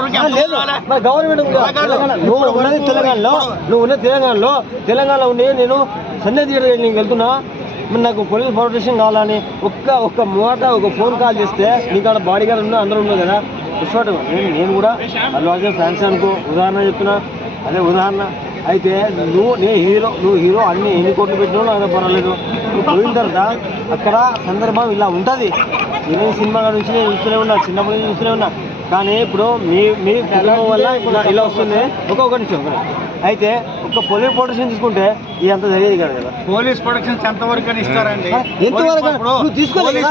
Government నువ్వు ఉన్నది తెలంగాణలో ఉండి నేను సండే థియేటర్ నీకు వెళ్తున్నా. నాకు పోలీస్ ప్రొటెక్షన్ కావాలని ఒక్క మాట ఒక ఫోన్ కాల్ చేస్తే నీకు అక్కడ బాడీ గార్డ్ ఉన్నా అందరూ ఉన్నారు కదా. విశ్వాసం నేను కూడా అల్లు అర్జున్ ఫ్యాన్స్ అనుకో, ఉదాహరణ చెప్తున్నా. అదే ఉదాహరణ అయితే నువ్వు హీరో అన్ని ఎన్ని కోట్లు పెట్టినా అదే పర్వాలేదు. నువ్వు పోయిన తర్వాత అక్కడ సందర్భం ఇలా ఉంటుంది. నేను సినిమా నుంచి నేను చూస్తూనే ఉన్నా, చిన్నప్పటి నుంచి చూస్తూనే ఉన్నా. కానీ ఇప్పుడు మీ కుటుంబం వల్ల ఇలా వస్తుంది. ఒక్కొక్క నిమిషం అయితే ఒక పోలీస్ ప్రొటెక్షన్ తీసుకుంటే ఇదంతా జరిగేది కాదు కదా. పోలీస్ ప్రొటెక్షన్స్ ఎంతవరకు అని ఇస్తారండి? ఎంతవరకు నువ్వు తీసుకోవాలి?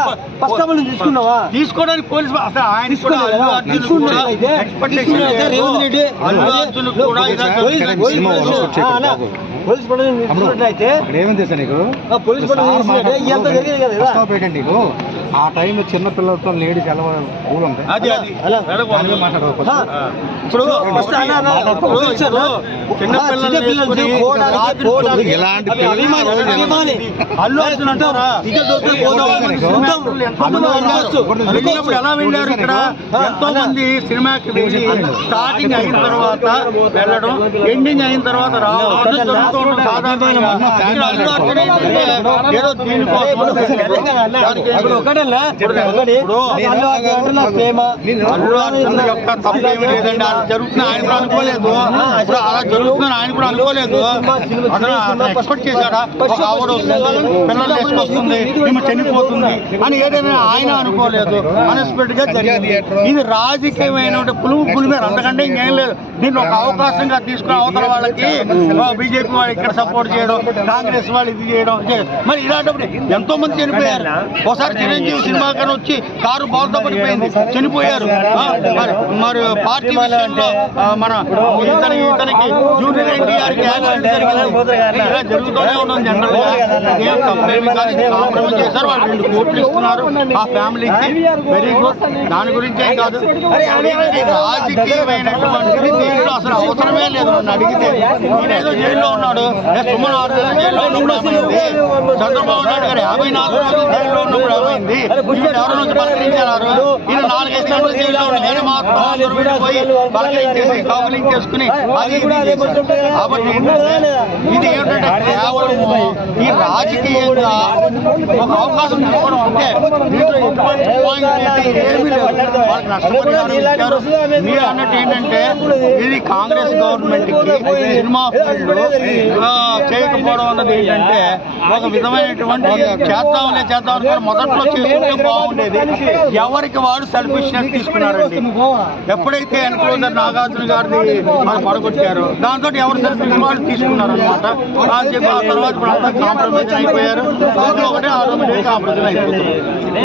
ఫస్ట్ ఆఫ్ ఆల్ నువ్వు తీసుకున్నావా? తీసుకోవడానికి పోలీస్ అసలు ఆయన పోలీస్ ప్రొటెక్షన్ తీసుకున్నట్లయితే పోలీస్ ప్రొటెక్షన్ ఎంత జరిగేది కదా. నీకు ఆ టైం చిన్న పిల్లలతో లేడీస్ ఎలా ఊళ్ళు ఉంటాయి. అల్లు అర్జున్ అంటారా ఎలా వెళ్ళారు? ఇక్కడ ఎంతో మంది సినిమాకి వెళ్ళి స్టార్టింగ్ అయిన తర్వాత వెళ్ళడం, ఎండింగ్ అయిన తర్వాత రావడం సాధారణంగా. అల్లు అర్జున్ ఏదో దీనికోసం తప్పేమీ లేదండి. అలా జరుగుతున్నా ఆయన కూడా అనుకోలేదు. ఇప్పుడు అలా జరుగుతుందని ఆయన కూడా అనుకోలేదు. అతను ఎక్స్పెక్ట్ చేశాడా? ఒక ఆవిడ వస్తుంది, పిల్లలు వేసుకొస్తుంది, ఈమె చనిపోతుంది అని ఏదైనా ఆయన అనుకోలేదు. అన్ఎక్స్పెక్టెడ్ గా జరిగింది. ఇది రాజకీయమైన పులిమేర, అంతకంటే ఇంకేం లేదు. దీన్ని ఒక అవకాశంగా తీసుకుని అవతల వాళ్ళకి బీజేపీ వాళ్ళు ఇక్కడ సపోర్ట్ చేయడం, కాంగ్రెస్ వాళ్ళు ఇది చేయడం. మరి ఇలాంటప్పుడు ఎంతో మంది చనిపోయారు. ఒకసారి చిరంజీవి సినిమా కానీ వచ్చి కారు బాల్తో పడిపోయింది, చనిపోయారు. మరి పార్టీ విషయంలో మన ఇతనికి జూనియర్ ఎన్టీఆర్కి యాక్సిడెంట్ జరిగింది. ఇలా జరుగుతూనే ఉన్నది. జనరల్ గా ఏం తప్పేమి కాదు. కాంప్రమైజ్ చేశారు. వాళ్ళు 2 కోట్లు ఇస్తున్నారు ఆ ఫ్యామిలీకి, వెరీ గుడ్. దాని గురించే కాదు, రాజకీయమైనటువంటిది దీంట్లో అసలు అవసరమే లేదు. నన్ను అడిగితే నేనేదో జైల్లో ఉన్నాడు, సుమన్ 6 నెలలు జైల్లో ఉన్నప్పుడు ఏమైంది? చంద్రబాబు నాయుడు గారు 54 రోజులు జైల్లో ఉన్నప్పుడు ఏమైంది? ఎవరి నుంచి పలకరించారు? ఈయన 4-5 నెలలు జైల్లో ఉన్న నేను మాత్రం అందరూ విడిపోయి పలకరించేసి కౌలించేసుకుని అది కాబట్టి ఇది ఏమిటంటే కేవలం ఈ రాజకీయంగా ఒక అవకాశం తీసుకోవడం అంటే దీంట్లో ఎటువంటి పాయింట్ ఏమీ లేదు. వాళ్ళకి నష్టపరిహారం ఇచ్చారు. మీరు అన్నట్టు ఏంటంటే ఇది కాంగ్రెస్ గవర్నమెంట్ కి సినిమా ఫీల్డ్ చేయకపోవడం అన్నది ఏంటంటే ఒక విధమైనటువంటి చేద్దామని మొదట్లో చేసుకుంటే బాగుండేది. ఎవరికి వాడు సెల్ఫిష్నెస్ తీసుకున్నారండి. ఎప్పుడైతే ఎన్క్లోజర్ నాగార్జున గారిది పడగొట్టారో దాంతో ఎవరు సెల్ఫిష్ వాళ్ళు తీసుకున్నారు అనమాట. ఆ తర్వాత ఇప్పుడు అంతా కాంప్రమైజ్ అయిపోయారు. ఒకటే ఆటోమేటిక్ కాంప్రమైజ్ అయిపోతుంది.